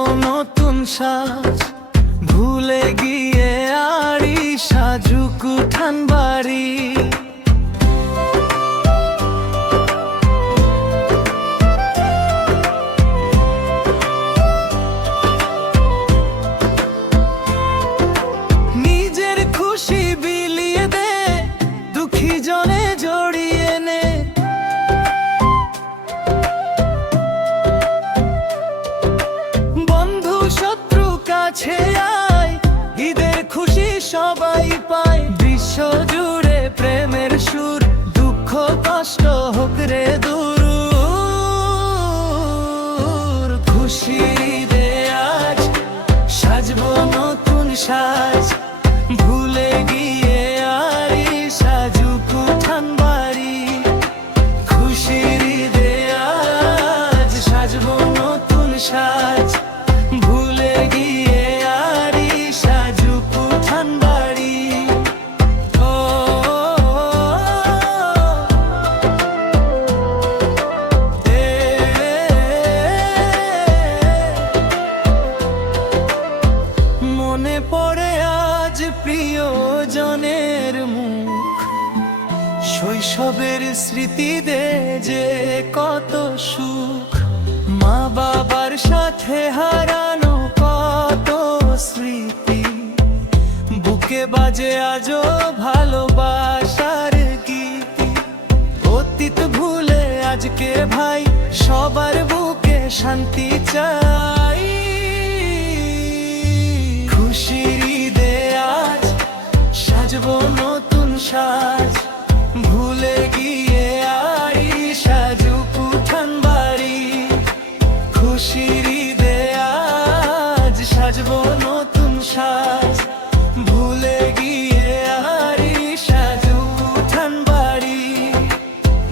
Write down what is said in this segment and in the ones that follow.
সাজবো নতুন সাজ, ভুলে গিয়ে আড়ি সাজুক উঠান বাড়ি। নিজের খুশি বিলিয়ে দে, দুঃখী জনে জড়িয়ে নে। বন্ধু শত্রু কাছে আয়, ঈদের খুশি সবাই পায়। বিশ্ব জুড়ে প্রেমের সুর, দুঃখ কষ্ট হোক রে দূর। খুশির ঈদে আজ সাজবো নতুন সাজ, ভুলে গিয়ে আরি সাজুক উঠান বাড়ি। খুশির ঈদে আজ সাজবো নতুন সাজ, ভুলে গিয়ে আরি সাজুক উঠান বাড়ি। ও মনে পড়ে আজ প্রিয়জনের মুখ, শৈশবের স্মৃতিতে যে কত সুখ। মা বাবার সাথে হারানো কত স্মৃতি, বুকে বাজে আজও ভালোবাসার গীতি। অতীত ভুলে আজকে ভাই সবার বুকে শান্তি চাই। খুশির ঈদে আজ সাজবো নতুন সাজ, ভুলে গিয়ে আরি সাজুক উঠান বাড়ি। খুশির ঈদে আজ সাজবো নতুন সাজ, ভুলে গিয়ে আরি সাজুক উঠান বাড়ি।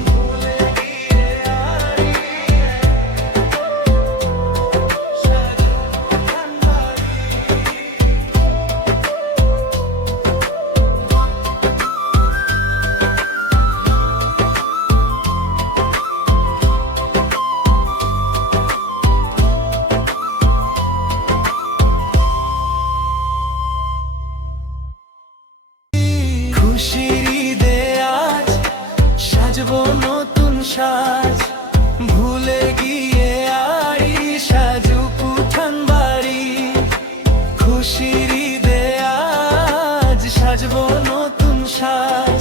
ভুলে গিয়ে আরি সাজুক উঠান বাড়ি। খুশির ঈদে আজ সাজবো নতুন সাজ, ভুলে গিয়ে আরি সাজুক উঠান বাড়ি। খুশির ঈদে আজ সাজবো নতুন সাজ।